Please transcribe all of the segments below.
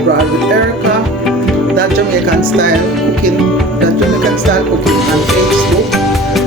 Abroad with Erica, that Jamaican style cooking on Facebook.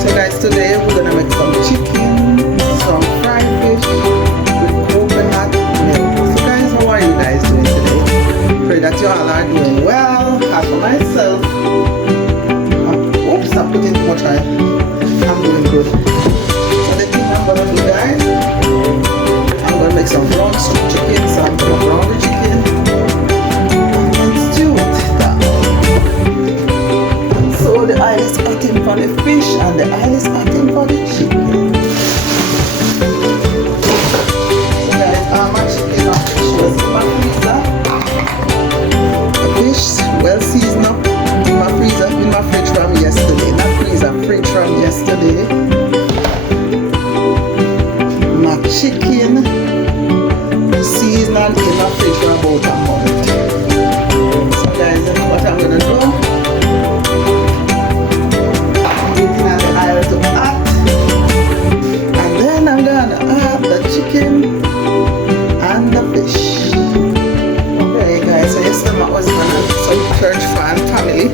So guys, today we're gonna make some chicken, some fried fish with coconut milk. So guys, how are you guys doing today? Pray that you all are doing well. As for myself, oops, I put in too much oil. I'm doing good. So the thing I'm gonna do, guys, I'm gonna make some brown soup chicken, so I'm gonna brown the chicken and stew it down. So the oil is hotting for the fish and the oil is hotting for the chicken. So guys, my chicken and fish was in my freezer. The fish well seasoned up in my freezer, in my fridge from yesterday. Not freezer, fridge from yesterday. My chicken seasoned and in my fridge for about a month. So guys, that's what I'm gonna do. I'm waiting on the oil to hot, and then I'm gonna add the chicken and the fish. Okay guys, so yesterday my husband and some church fan family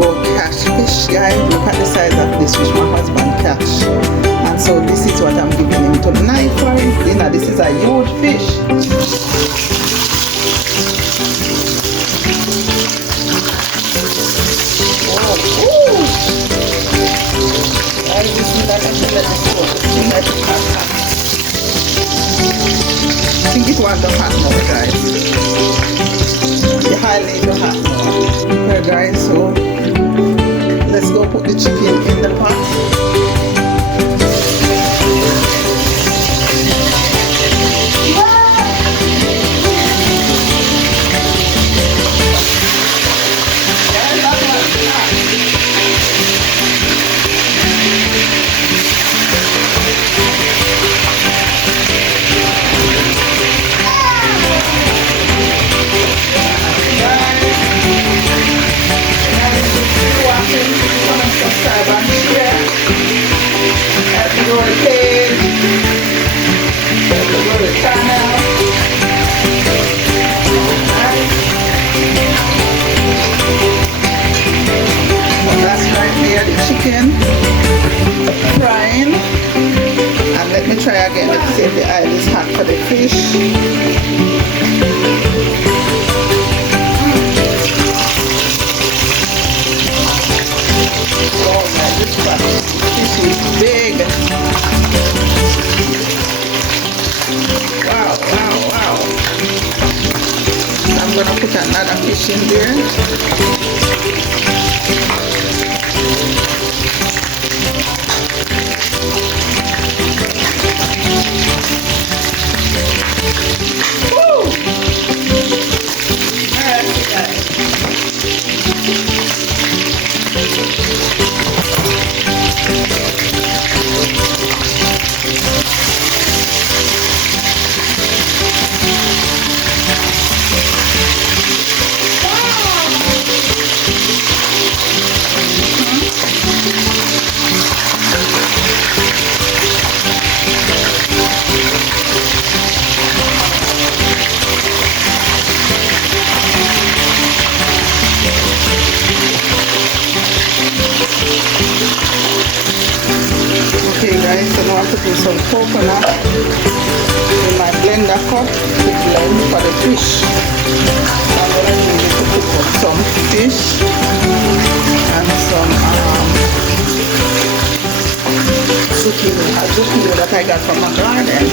go catch fish. Guys, look at the size of this fish my husband catch. And so this is what I'm giving him tonight for his dinner. This is a huge fish. Wow. Ooh. Guys, this is like I should let this go. Let it hot. I think it was the hot more, guys. The highly the hot more. Okay guys, so let's go put the chicken in the pot. Frying, and let me try again. Let's see if the oil is hot for the fish. Oh my, this fish is big. Wow, wow, wow. I'm gonna put another fish in there. Okay guys, so now I'm putting some coconut in my blender cup to blend for the fish. I'm going to use it to cook up some fish and some zucchini that I got from my garden.